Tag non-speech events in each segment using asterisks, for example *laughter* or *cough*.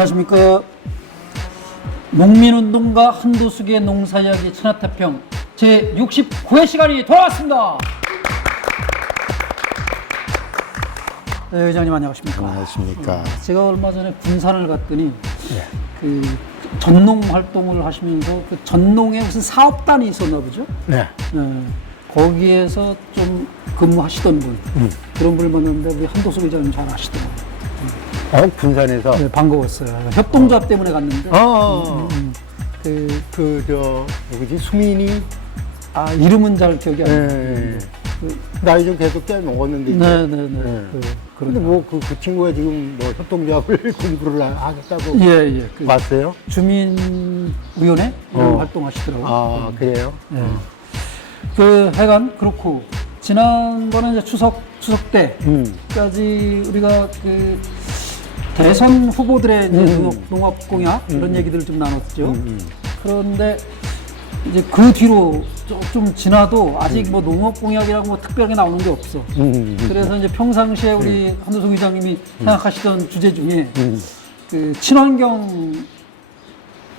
안녕하십니까. 농민운동가 한도숙의 농사이야기 천하태평 제 69회 시간이 돌아왔습니다. 네, 회장님 안녕하십니까. 안녕하십니까. 제가 얼마 전에 군산을 갔더니 그 전농 활동을 하시면서 그 전농에 무슨 사업단이 있었나 보죠. 네. 네, 거기에서 좀 근무하시던 분 그런 분을 만났는데 우리 한도숙 회장님 잘 아시더라고요. 어, 군산에서. 네, 반가웠어요. 협동조합 때문에 갔는데 어, 그 그, 저, 누구지? 수민이? 아, 이름은 잘 기억이 안 나요. 네. 나이 좀 계속 꽤 먹었는데. 네, 네, 네. 네. 그, 근데 그런데 뭐, 그, 그 친구가 지금 뭐 협동조합을 *laughs* 공부를 하- 하겠다고. 예, 예. 그 봤어요? 주민위원회 이런 어. 활동하시더라고요. 아, 그래요? 예. 그 하여간 그렇고 지난번에 이제 추석 추석 음. 때까지 우리가 그 대선 후보들의 이제 농업, 농업 공약 이런 얘기들을 좀 나눴죠. 음. 그런데 이제 그 뒤로 좀- 좀 지나도 아직 뭐 농업 공약이라고 뭐 특별하게 나오는 게 없어. 음. 그래서 이제 평상시에 우리 한도석 의장님이 생각하시던 주제 중에 음. 그 친환경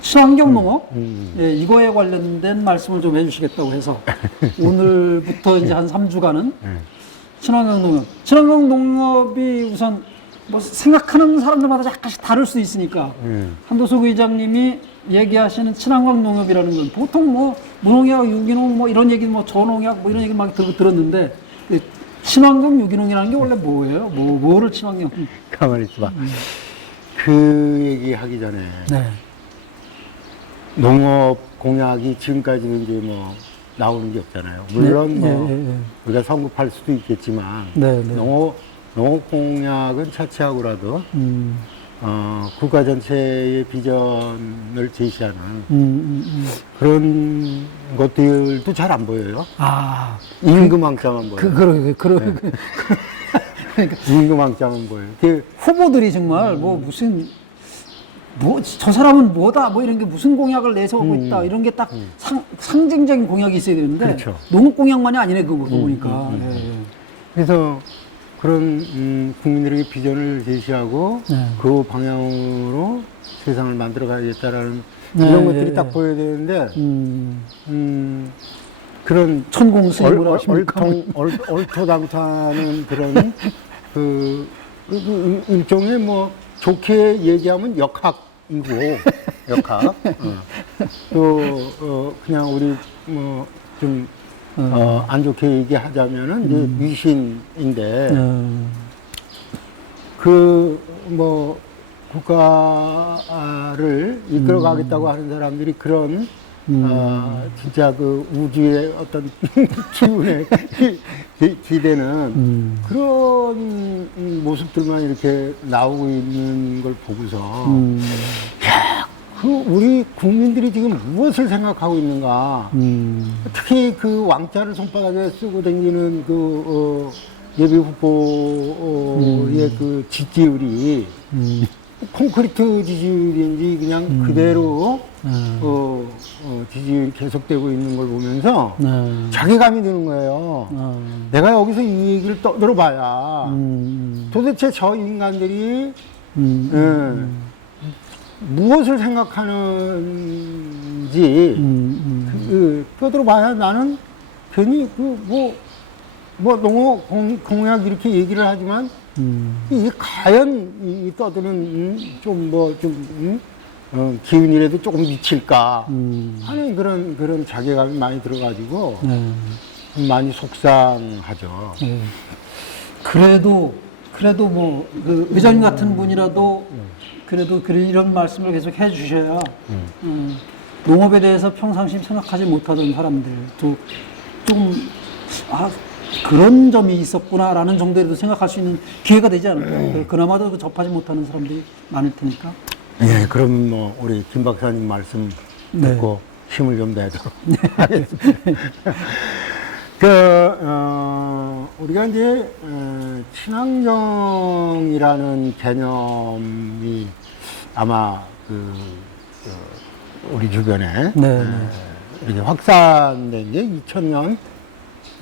친환경 농업 음. 예, 이거에 관련된 말씀을 좀 해주시겠다고 해서 *laughs* 오늘부터 이제 한 3주간은 네. 친환경 농업 친환경 농업이 우선 뭐 생각하는 사람들마다 약간씩 다를 수 있으니까 음. 한도석 의장님이 얘기하시는 친환경 농업이라는 건 보통 뭐 무농약, 유기농 뭐 이런 얘기 뭐 저농약 뭐 이런 얘기 막 들, 들었는데 그 친환경 유기농이라는 게 원래 뭐예요? 뭐 뭐를 친환경? 가만히 있어봐. 그 얘기 하기 전에 네. 농업 공약이 지금까지는 이제 뭐 나오는 게 없잖아요. 물론 네, 뭐 예, 예, 예. 우리가 성급할 수도 있겠지만 네, 네. 농업 농업 공약은 차치하고라도 음, 어, 국가 전체의 비전을 제시하는 음, 음, 음. 그런 것들도 잘 안 보여요. 아, 임금왕자만 보여요. 그, 그, 그, 그, 그, 그러니까 *laughs* 임금왕자만 보여요. 그, 후보들이 정말 뭐 무슨 뭐저 사람은 뭐다 뭐 이런 게 무슨 공약을 내세우고 음. 있다 이런 게딱 상징적인 공약이 있어야 되는데 그렇죠. 농업 공약만이 아니네 그거 음, 보니까 음, 예, 예. 그래서 그런 음, 국민들에게 비전을 제시하고 네. 그 방향으로 세상을 만들어 가야겠다라는 네, 이런 예, 것들이 예. 딱 보여야 되는데 음, 음, 그런 얼, 하십니까? 얼통, 얼, 얼토당토하는 그런 *laughs* 그, 그, 그 일종의 뭐 좋게 얘기하면 역학이고 *laughs* 역학 어. 또 어, 그냥 우리 뭐좀 어, 안 좋게 얘기하자면은 이제 위신인데 음, 그뭐 국가를 이끌어가겠다고 하는 사람들이 그런 음. 어, 진짜 그 우주의 어떤 *laughs* 기운에 기- 기대는 음, 그런 모습들만 이렇게 나오고 있는 걸 보고서 음, 그 우리 국민들이 지금 무엇을 생각하고 있는가? 음, 특히 그 왕자를 손바닥에 쓰고 다니는 그 어, 예비 후보의 그 지지율이 음, 콘크리트 지지율인지 그냥 그대로 음. 어, 어, 지지율이 계속되고 있는 걸 보면서 네. 자괴감이 드는 거예요. 어, 내가 여기서 이 얘기를 떠들어봐야 음, 도대체 저 인간들이 음, 예, 무엇을 생각하는지 음, 그, 떠들어봐야 나는 괜히 그뭐뭐 농업 공- 공약 이렇게 얘기를 하지만 음, 이 과연 이 떠드는 좀 뭐좀 어, 기운이라도 조금 미칠까 음, 하는 그런 그런 자괴감이 많이 들어가지고 네. 많이 속상하죠. 예. 그래도 그래도 뭐 그 의장님 같은 분이라도 그래도 그런 이런 말씀을 계속 해주셔야 음, 농업에 대해서 평상시 생각하지 못하던 사람들도 좀 아 그런 점이 있었구나라는 정도로도 생각할 수 있는 기회가 되지 않을까. 그나마도 그 접하지 못하는 사람들이 많을 테니까. 예, 그럼 뭐 우리 김 박사님 말씀 네. 듣고 힘을 좀 내도록 *laughs* 하겠습니다. 그 어, 우리가 이제 어, 친환경이라는 개념이 아마 그 어, 우리 주변에 네, 어, 이렇게 확산된 게 2000년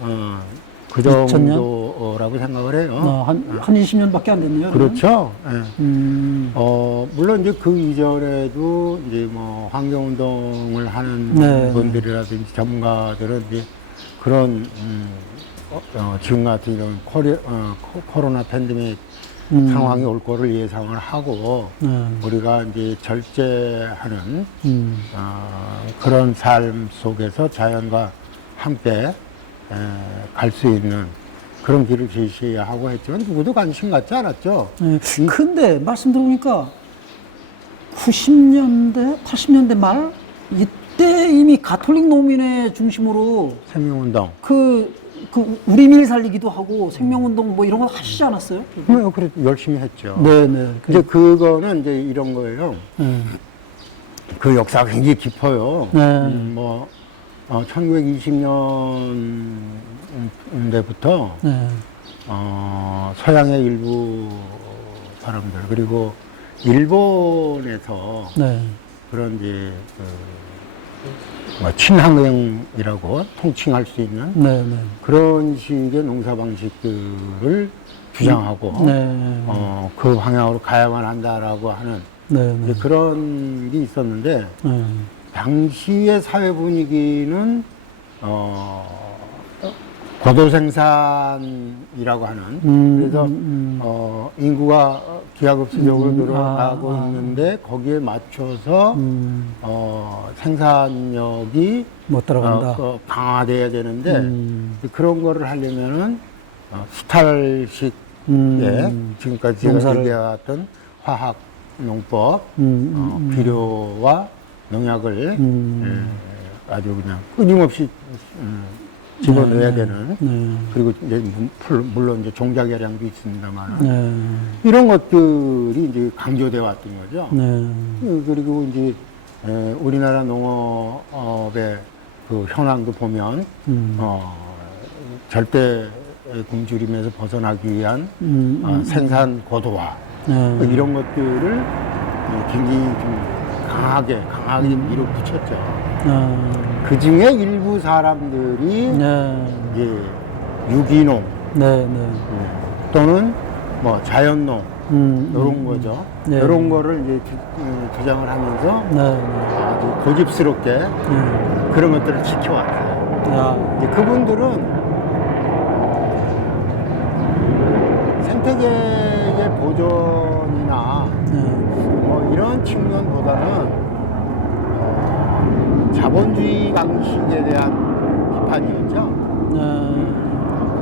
어, 그 2000년? 정도 거라고 생각을 해요. 어, 한, 한 20년밖에 안 됐네요. 그렇죠. 예. 음, 어, 물론 이제 그 이전에도 이제 뭐 환경운동을 하는 네. 분들이라든지 전문가들은 이제 그런, 음, 어, 어, 지금 같은 이런 코리, 어, 코- 코로나 팬데믹 음. 상황이 올 거를 예상을 하고 네. 우리가 이제 절제하는 음, 어, 그런 삶 속에서 자연과 함께 갈 수 있는 그런 길을 제시해야 하고 했지만 누구도 관심 갖지 않았죠. 네. 근데 말씀 들으니까 90년대, 80년대 말 이때 이미 가톨릭 노민의 중심으로 생명운동. 그, 그 우리 밀 살리기도 하고 생명운동 뭐 이런 거 하시지 않았어요? 뭐, 그래 열심히 했죠. 네 네. 이제 그거는 이제 이런 거예요. 네. 그 역사가 굉장히 깊어요. 네. 음, 뭐, 어, 1920년대부터 네. 어, 서양의 일부 사람들 그리고 일본에서 네. 그런 이제 그, 뭐 친환경이라고 통칭할 수 있는 네. 네. 그런 식의 농사 방식들을 주장하고 네. 어, 그 방향으로 가야만 한다라고 하는 네. 네. 그런 게 있었는데 네. 당시의 사회 분위기는 어, 고도 생산이라고 하는 음, 그래서 음, 음. 어, 인구가 기하급수적으로 음, 늘어나고 아, 아. 있는데 거기에 맞춰서 음, 어, 생산력이 못 따라간다. 어, 그 강화돼야 되는데 음. 그런 거를 하려면은 어, 수탈식 음. 예, 지금까지 제가 농사를- 얘기해왔던 화학 농법, 음, 어, 음, 비료와 농약을 음. 예, 아주 그냥 끊임없이 음, 집어넣어야 네, 되는 네. 그리고 이제 물론 이제 종자개량도 있습니다만 네. 이런 것들이 이제 강조돼 왔던 거죠. 네. 그- 그리고 이제 에, 우리나라 농업의 그 현황도 보면 음. 어, 절대 굶주림에서 벗어나기 위한 음, 어, 생산 고도화 네. 이런 것들을 어, 굉장히 좀 강하게 강하게 밀어붙였죠. 네. 그 중에 일부 사람들이 네. 이제 유기농 네. 네. 예, 또는 뭐 자연농 음, 이런 음, 거죠. 네. 이런 거를 이제 주, 음, 주장을 하면서 네. 네. 아주 고집스럽게 네. 그런 것들을 지켜왔어요. 야. 이제 그분들은 생태계의 보존이나 네. 뭐 이런 측면보다는 어, 자본주의 방식에 대한 비판이었죠. 네.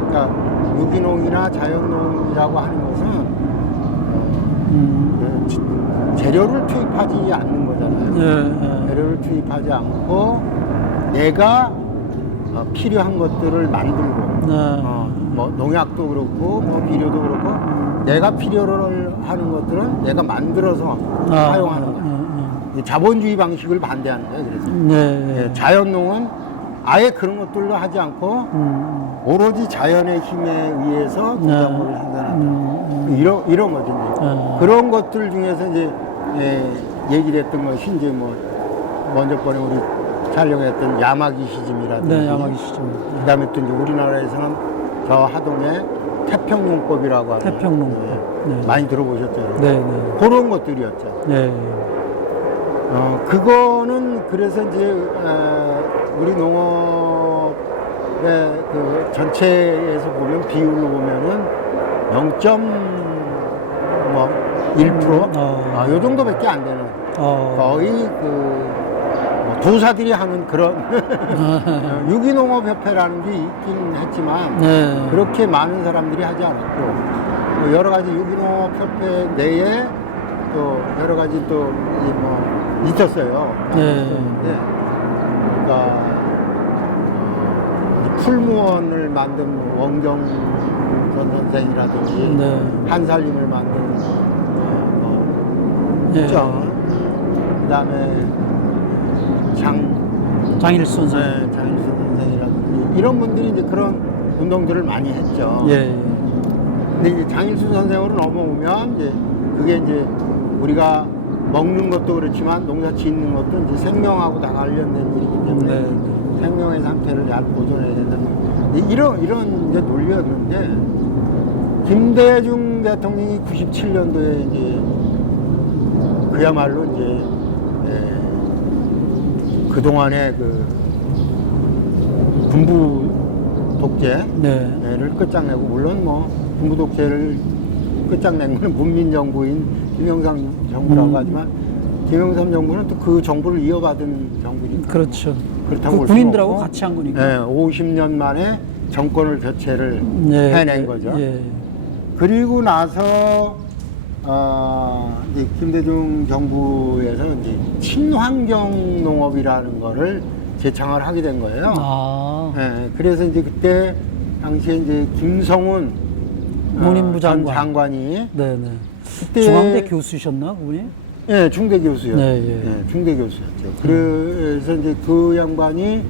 그러니까 유기농이나 자연농이라고 하는 것은 음. 그 지- 재료를 투입하지 않는 거잖아요. 네. 네. 재료를 투입하지 않고 내가 어, 필요한 것들을 만들고 네. 어, 뭐 농약도 그렇고 뭐 비료도 그렇고 내가 필요를 하는 것들은 내가 만들어서 아, 사용하는 네, 거예요. 네. 이 자본주의 방식을 반대하는 거예요. 그래서 네. 예, 자연농은 아예 그런 것들도 하지 않고 음. 오로지 자연의 힘에 의해서 농작물을 생산한다. 음. 이런 이런 거죠. 이제. 네. 그런 것들 중에서 이제 예, 얘기를 했던 것이 이제 뭐 먼저 번에 우리 촬영했던 야마기 시즘이라든지 네. 야마기 시점. 그다음에 또 이제 우리나라에서는 저 하동에 태평농법이라고 하는 태평농법. 예, 네. 많이 들어보셨죠? 여러분? 네. 네. 그런 것들이었죠. 네. 어, 그거는 그래서 이제 어, 우리 농업의 그 전체에서 보면 비율로 보면은 0.1% 어. 아, 요 정도밖에 안 되는 어. 거의 그뭐 도사들이 하는 그런 *laughs* 어, 유기농업협회라는 게 있긴 했지만 네. 그렇게 많은 사람들이 하지 않았고 뭐 여러 가지 유기농업협회 내에 또 여러 가지 또뭐 있었어요. 네. 있었는데 그러니까 어, 풀무원을 만든 원경선 선생이라든지 네. 한살림을 만든 어, 뭐 네. 있죠. 그다음에 장 장일순 선생. 네, 장일수 선생이라든지 이런 분들이 이제 그런 운동들을 많이 했죠. 예. 근데 이제 장일수 선생으로 넘어오면 이제 그게 이제 우리가 먹는 것도 그렇지만 농사 짓는 것도 이제 생명하고 다 관련된 일이기 때문에 네, 네. 생명의 상태를 잘 보존해야 된다는 이제 이런 이런 이제 논리였는데 김대중 대통령이 97년도에 이제 그야말로 이제 에, 그동안의 그 군부 독재를 네. 끝장내고 물론 뭐 군부 독재를 끝장낸 건 *laughs* 문민정부인 김영삼 정부라고 음. 하지만 김영삼 정부는 또 그 정부를 이어받은 정부니까 그렇죠. 그렇다고 그 군인들하고. 같이 한 거니까. 네, 50년 만에 정권을 교체를 네, 해낸 예, 거죠. 예. 그리고 나서 어, 이제 김대중 정부에서 이제 친환경 농업이라는 거를 제창을 하게 된 거예요. 아, 예, 그래서 이제 그때 당시에 이제 김성훈 어, 농림부 전 장관. 장관이 네, 네. 그때 중앙대 교수셨나 그분이? 예, 중대 교수요. 네, 예. 중대 교수였죠. 그래서 이제 그 양반이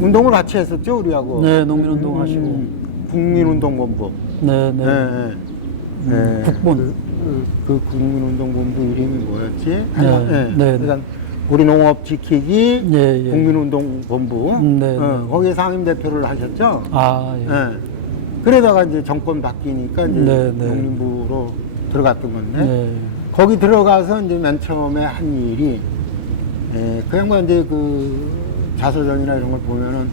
운동을 같이 했었죠, 우리하고. 네, 농민운동 하시고. 음, 국민운동본부. 네, 네. 예, 예. 음, 예, 국본. 그, 그, 그 국민운동본부 이름이 뭐였지? 네, 하여간, 예. 네, 네. 그러니까 우리 농업 지키기 예, 예. 국민운동본부. 음, 네, 어, 네. 거기에 상임 대표를 하셨죠? 아, 예. 예. 그러다가 이제 정권 바뀌니까 이제 네, 네. 농림부로 들어갔던 건데. 네. 거기 들어가서 이제 맨 처음에 한 일이 에, 그 양반 이제 그 자서전이나 이런 걸 보면은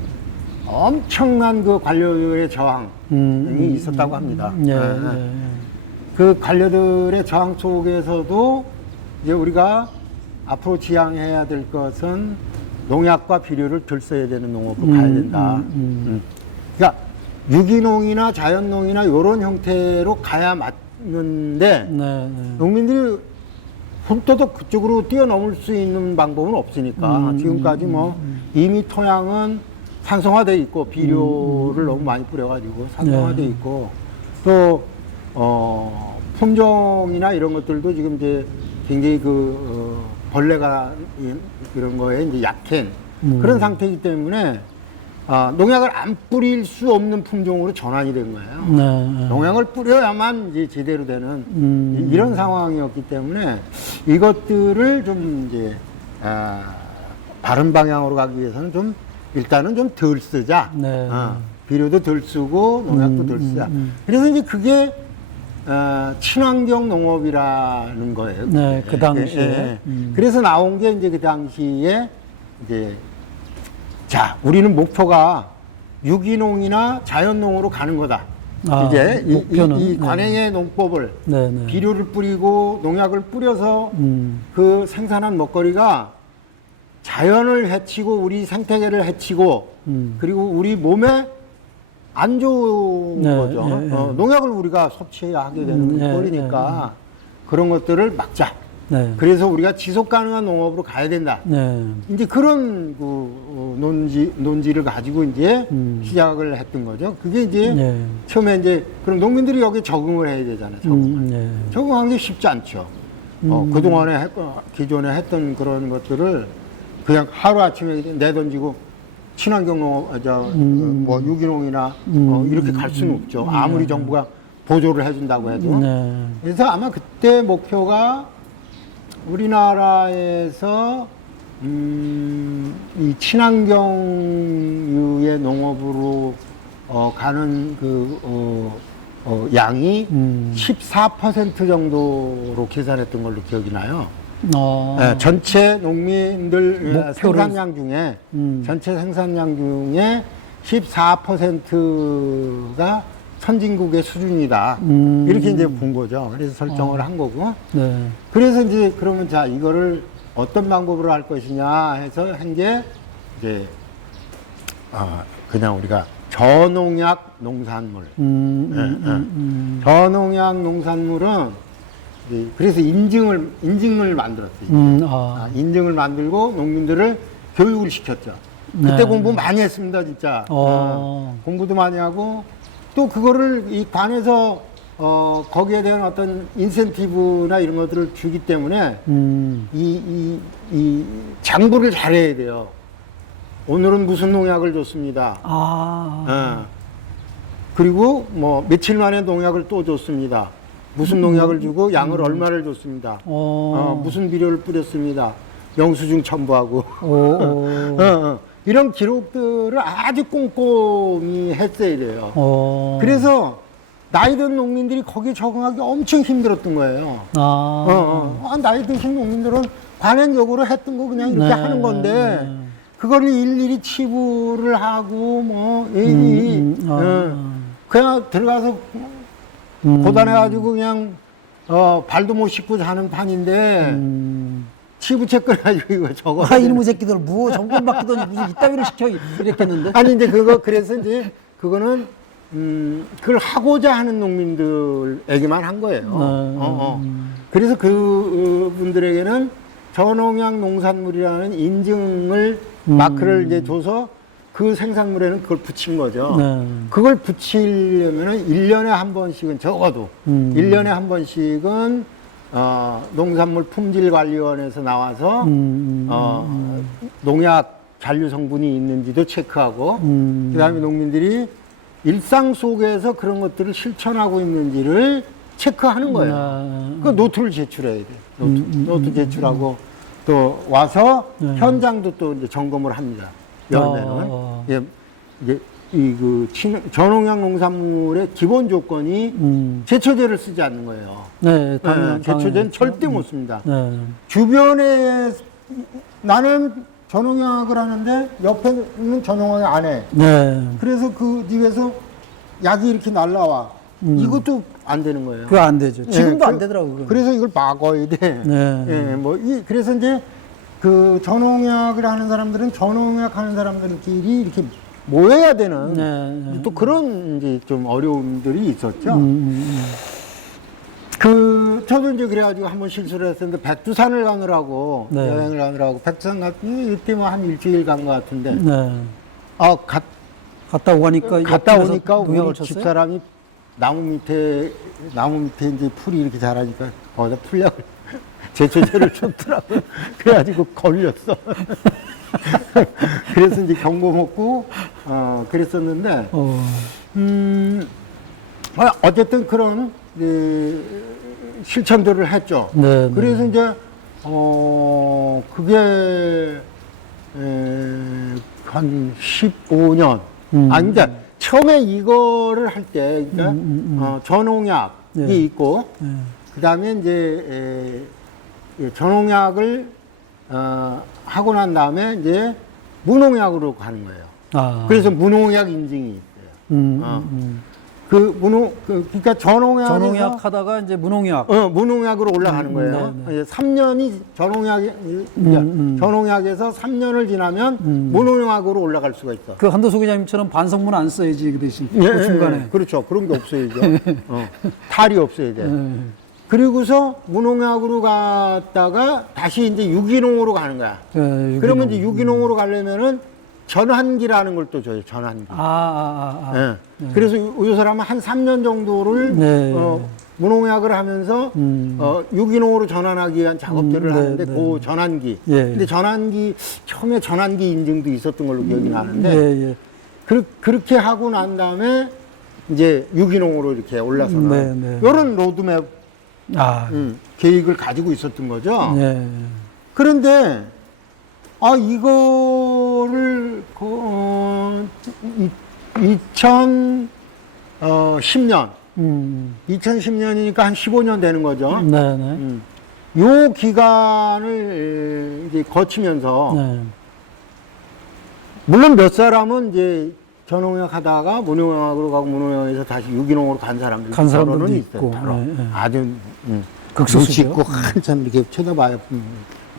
엄청난 그 관료들의 저항이 음, 음, 있었다고 합니다. 예, 예, 예. 예. 그 관료들의 저항 속에서도 이제 우리가 앞으로 지향해야 될 것은 농약과 비료를 덜 써야 되는 농업으로 음, 가야 된다. 음, 음. 음. 그러니까 유기농이나 자연농이나 이런 형태로 가야 맞 는데 네, 네. 농민들이 훑어도 그쪽으로 뛰어넘을 수 있는 방법은 없으니까 음, 지금까지 뭐 이미 토양은 산성화돼 있고 비료를 너무 많이 뿌려가지고 산성화돼 네. 있고 또 어, 품종이나 이런 것들도 지금 이제 굉장히 그 어, 벌레가 이- 이런 거에 이제 약한 음. 그런 상태이기 때문에 아, 농약을 안 뿌릴 수 없는 품종으로 전환이 된 거예요. 네, 네. 농약을 뿌려야만 이제 제대로 되는 음. 이- 이런 상황이었기 때문에 이것들을 좀 이제 아, 바른 방향으로 가기 위해서는 좀 일단은 좀 덜 쓰자. 네. 어, 비료도 덜 쓰고 농약도 음, 덜 쓰자. 음, 음. 그래서 이제 그게 어, 친환경 농업이라는 거예요. 네, 그 예, 당시에. 예, 예. 음. 그래서 나온 게 이제 그 당시에 이제 자, 우리는 목표가 유기농이나 자연농으로 가는 거다. 아, 이제 이, 이, 이 네. 관행의 농법을 네, 네. 비료를 뿌리고 농약을 뿌려서 음. 그 생산한 먹거리가 자연을 해치고 우리 생태계를 해치고 음. 그리고 우리 몸에 안 좋은 네, 거죠. 예, 예. 어, 농약을 우리가 섭취해야 하게 되는 음, 예, 꼴이니까 그런 것들을 막자. 네. 그래서 우리가 지속 가능한 농업으로 가야 된다. 네. 이제 그런 그 어, 논지 논지를 가지고 이제 음. 시작을 했던 거죠. 그게 이제 네. 처음에 이제 그럼 농민들이 여기 적응을 해야 되잖아요. 적응. 음, 네. 적응하기 쉽지 않죠. 어, 그동안에 했, 기존에 했던 그런 것들을 그냥 하루아침에 내던지고 친환경 농업, 아, 저, 음. 어, 뭐 유기농이나 음. 어, 이렇게 갈 수는 없죠. 아무리 정부가 보조를 해준다고 해도. 네. 그래서 아마 그때 목표가 우리나라에서 음, 이 친환경유의 농업으로 어, 가는 그 어, 어, 양이 음. 14% 정도로 계산했던 걸로 기억이 나요. 어. 예, 전체 농민들 목표를- 생산량 중에 음. 전체 생산량 중에 14%가 선진국의 수준이다. 음. 이렇게 이제 본 거죠. 그래서 설정을 한 거고. 네. 그래서 이제 그러면 자 이거를 어떤 방법으로 할 것이냐 해서 한 게 이제 아 그냥 우리가 저농약 농산물. 음, 예, 음, 예. 음, 저농약 농산물은 이제 그래서 인증을 인증을 만들었어요. 음, 음, 아, 아. 인증을 만들고 농민들을 교육을 시켰죠. 그때 네. 공부 많이 했습니다, 진짜. 어. 아, 공부도 많이 하고 또 그거를 이 관에서 어, 거기에 대한 어떤 인센티브나 이런 것들을 주기 때문에 음. 이, 이, 이 장부를 잘해야 돼요. 오늘은 무슨 농약을 줬습니다. 아. 어. 그리고 뭐 며칠 만에 농약을 또 줬습니다. 무슨 농약을 주고 양을 얼마를 줬습니다. 음. 어. 어, 무슨 비료를 뿌렸습니다. 영수증 첨부하고 오, 오. 어, 어. *laughs* 이런 기록들을 아주 꼼꼼히 했어야 돼요. 어. 그래서 나이 든 농민들이 거기에 적응하기 엄청 힘들었던 거예요. 아, 어, 어. 아, 나이 드신 농민들은 관행적으로 했던 거 그냥 이렇게 네, 하는 건데 네. 그걸 일일이 치부를 하고 뭐 일일이 음, 음, 아. 어, 그냥 들어가서 음, 고단해가지고 그냥 어, 발도 못 씻고 자는 판인데 음. 치부채 끊어가지고 이거 저거 아, 이놈의 새끼들 뭐 정권 바뀌더니 무슨 이따위를 시켜 이랬겠는데. 아니 이제 그거 그래서 이제 그거는 음 그걸 하고자 하는 농민들에게만 한 거예요. 어, 어. 그래서 그 분들에게는 저농약 농산물이라는 인증을 마크를 이제 줘서 그 생산물에는 그걸 붙인 거죠. 네. 그걸 붙이려면은 일년에한 번씩은 적어도 음. 일년에한 번씩은 어, 농산물 품질관리원에서 나와서 음, 어, 농약 잔류 성분이 있는지도 체크하고 음. 그다음에 농민들이 일상 속에서 그런 것들을 실천하고 있는지를 체크하는 거예요. 아, 그 노트를 제출해야 돼. 노트, 음, 노트 제출하고 또 와서 네. 현장도 또 이제 점검을 합니다. 열매는 어. 예, 이제 이그 전농약 농산물의 기본 조건이 음. 제초제를 쓰지 않는 거예요. 네, 네, 당연, 제초제는 당연. 절대 못 씁니다. 네. 주변에 나는 전농약을 하는데 옆에는 전농약을 안 해. 네. 그래서 그 집에서 약이 이렇게 날라와. 이것도 안 되는 거예요. 음. 그거 안 되죠. 지금도 예, 안 그- 되더라고요. 그건. 그래서 이걸 막아야 돼. 네. 예, 뭐, 이, 그래서 이제 그 전농약을 하는 사람들은 전농약 하는 사람들끼리 이렇게 모여야 되는 네, 네. 또 그런 이제 좀 어려움들이 있었죠. 음, 음, 그 저도 이제 그래가지고 한번 실수를 했었는데 백두산을 가느라고 네. 여행을 가느라고 백두산 갔더니 이때 뭐 한 일주일 간 것 같은데 음. 네. 아 가, 갔다 오니까 갔다 오니까 우리 쳤어요? 집사람이 나무 밑에 나무 밑에 이제 풀이 이렇게 자라니까 거기다 풀약을 제초제를 줬더라고 그래가지고 걸렸어 그래서 이제 경고 먹고 어 그랬었는데 어. 음 어, 어쨌든 그런 그 실천들을 했죠. 네, 네. 그래서 이제 어 그게 에, 한 15년 음. 아 근데 처음에 이거를 할 때 그러니까 음, 어, 전농약이 네. 있고 네. 그 다음에 이제 에, 예, 전농약을 어, 하고 난 다음에 이제 무농약으로 가는 거예요. 아. 그래서 무농약 인증이 있어요. 음, 어. 음, 그 무농 그 그러니까 전농약 전농약 하다가 이제 무농약. 어 무농약으로 올라가는 음, 거예요. 네, 네. 이제 3년이 전농약이 음. 전농약에서 3년을 지나면 음. 무농약으로 올라갈 수가 있어. 그 한도수 기자님처럼 반성문 안 써야지 그 대신 예, 그 예, 중간에. 예. 그렇죠. 그런 게 없어야죠. *laughs* 어, 탈이 없어야 돼. 예. 그리고서 무농약으로 갔다가 다시 이제 유기농으로 가는 거야. 예, 유기농. 그러면 이제 유기농으로 가려면은 전환기라는 걸 또 줘요. 전환기. 아, 아, 아, 아. 예. 그래서 이, 이 사람은 한 3년 정도를 네. 어, 무농약을 하면서 음. 어, 유기농으로 전환하기 위한 작업들을 음, 네, 하는데 네. 그 전환기. 예. 근데 전환기 처음에 전환기 인증도 있었던 걸로 기억이 나는데 예, 예. 그, 그렇게 하고 난 다음에 이제 유기농으로 이렇게 올라서는 네, 네. 이런 로드맵 아, 음, 계획을 가지고 있었던 거죠. 예. 그런데 아 이거를 그, 어, 2010년 음. 2010년이니까 한 15년 되는 거죠. 네, 네. 음. 요 기간을 이제 거치면서 네. 물론 몇 사람은 이제 전농약 하다가 무농약으로 가고 무농약에서 다시 유기농으로 간 사람들 간 사람들도 있고. 바로 네, 네. 아주 음, 극소수죠. 있고 한참 이렇게 쳐다봐야 음,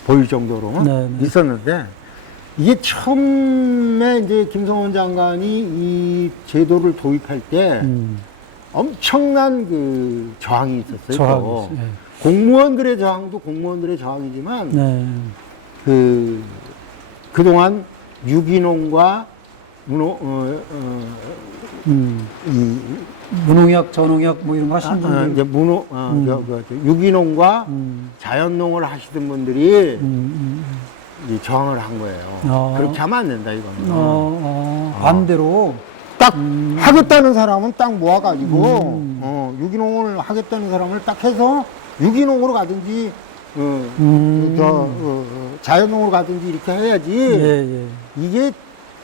보일 정도로 네, 네. 있었는데 이게 처음에 이제 김성원 장관이 이 제도를 도입할 때 음. 엄청난 그 저항이 있었어요. 있어요. 예. 공무원들의 저항도 공무원들의 저항이지만 네. 그 그동안 유기농과 문호 어, 어, 음. 이 무농약, 전농약 뭐 이런 거 하시는 아, 분들. 이제 문호 어, 저, 그, 저, 유기농과 음. 자연농을 하시던 분들이 음, 음. 이 저항을 한 거예요. 어. 그렇게 하면 안 된다 이거는. 어, 어, 반대로. 딱 음. 하겠다는 사람은 딱 모아가지고 음. 어, 유기농을 하겠다는 사람을 딱 해서 유기농으로 가든지 어, 음. 저, 어, 어, 자연농으로 가든지 이렇게 해야지 예, 예. 이게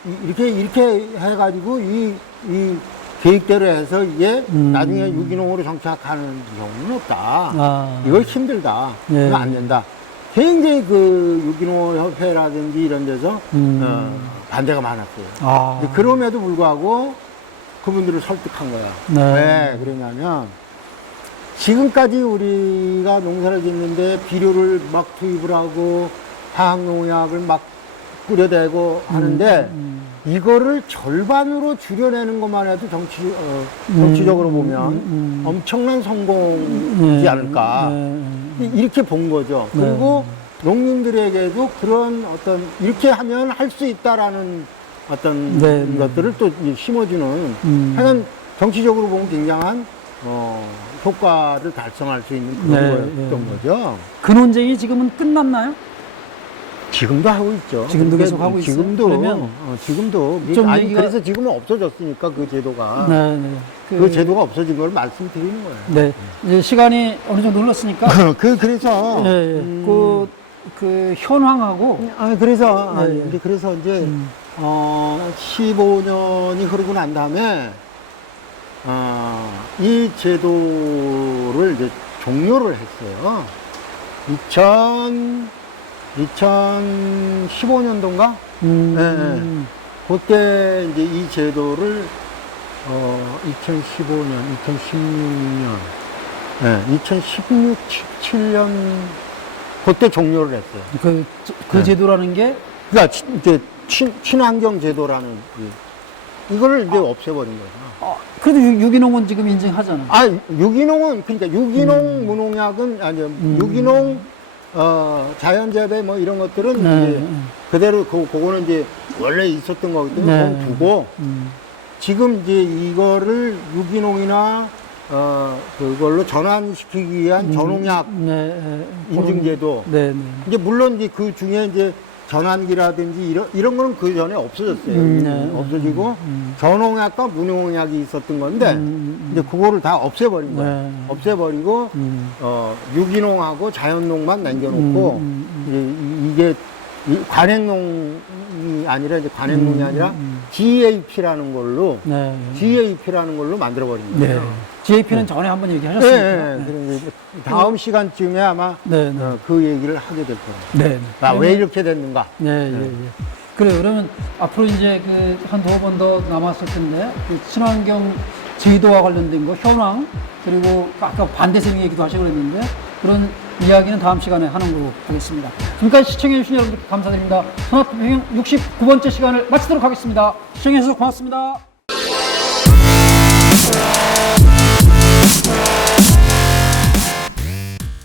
이- 이렇게 이렇게 해가지고 이, 이 계획대로 해서 이게 음. 나중에 유기농으로 정착하는 경우는 없다. 아. 이거 힘들다. 네. 이거 안 된다. 굉장히 그 유기농 협회라든지 이런 데서 음. 어, 반대가 많았어요. 아. 그럼에도 불구하고 그분들을 설득한 거야. 네. 왜 그러냐면 지금까지 우리가 농사를 짓는데 비료를 막 투입을 하고 화학농약을 막 뿌려대고 하는데 음. 이거를 절반으로 줄여내는 것만 해도 정치, 어, 정치적으로 보면 음. 엄청난 성공이지 네. 않을까. 네. 이렇게 본 거죠. 네. 그리고 농민들에게도 그런 어떤 이렇게 하면 할 수 있다라는 어떤 네, 네. 것들을 또 이제 심어주는 음. 하여간 정치적으로 보면 굉장한 어, 효과를 달성할 수 있는 그런 네, 거였던 네. 거죠. 그 논쟁이 지금은 끝났나요? 지금도 하고 있죠. 지금도 그러니까 계속 하고 있어요? 지금도 그러면 어, 지금도 좀 아니 얘기가- 그래서 지금은 없어졌으니까 그 제도가 네, 네. 그, 제도가 없어진 걸 말씀드리는 거예요. 네. 이제 시간이 어느 정도 흘렀으니까. *laughs* 그 그래서 예, 예. 음, 그, 그 현황하고. 아 그래서 아, 네, 네. 이제 그래서 이제 음. 어 15년이 흐르고 난 다음에 어, 이 제도를 이제 종료를 했어요. 2000 2015년도인가? 음. 그때 이제 이 제도를 어 2015년, 2016년, 네, 2016, 17년 그때 종료를 했어요. 그, 그 네. 제도라는 게 그러니까 치- 이제 친, 친환경 제도라는 이- 이거를 이제 없애버린 거죠. 어, 그래도 유- 유기농은 지금 인증하잖아. 아 유기농은 그러니까 유기농 무농약은 아니 유기농 어 자연재배 뭐 이런 것들은 네. 이제 그대로 그 그거는 이제 원래 있었던 거기 때문에 네. 두고 음. 지금 이제 이거를 유기농이나 어 그걸로 전환시키기 위한 저농약 네, 네. 인증제도 네, 네. 이제 물론 이제 그 중에 이제 전환기라든지 이런 이런 거는 그 전에 없어졌어요. 음, 네. 없어지고 음. 전농약과 무농약이 있었던 건데 음, 이제 그거를 다 없애버린 거예요. 네. 없애버리고 음. 어 유기농하고 자연농만 남겨놓고 음, 음, 이제 이- 이게 이 관행농이 아니라 이제 관행농이 음, 아니라 음. GAP라는 걸로 네. GAP라는 걸로 만들어 버린 네. 거예요. GAP는 전에 한번 네, 얘기하셨으니까. 네, 이제 다음 시간쯤에 아마 네, 네. 어, 그 얘기를 하게 될 거예요. 네. 네. 아, 왜 이렇게 됐는가? 네, 예, 예. 그래 그러면 앞으로 이제 그 한 두어 번 더 남았을 텐데 그 친환경 제도와 관련된 거 현황 그리고 아까 반대생 얘기도 하시고 그랬는데 그런 이야기는 다음 시간에 하는 걸로 하겠습니다. 지금까지 시청해주신 여러분께 감사드립니다. 산업평형 69번째 시간을 마치도록 하겠습니다. 시청해주셔서 고맙습니다.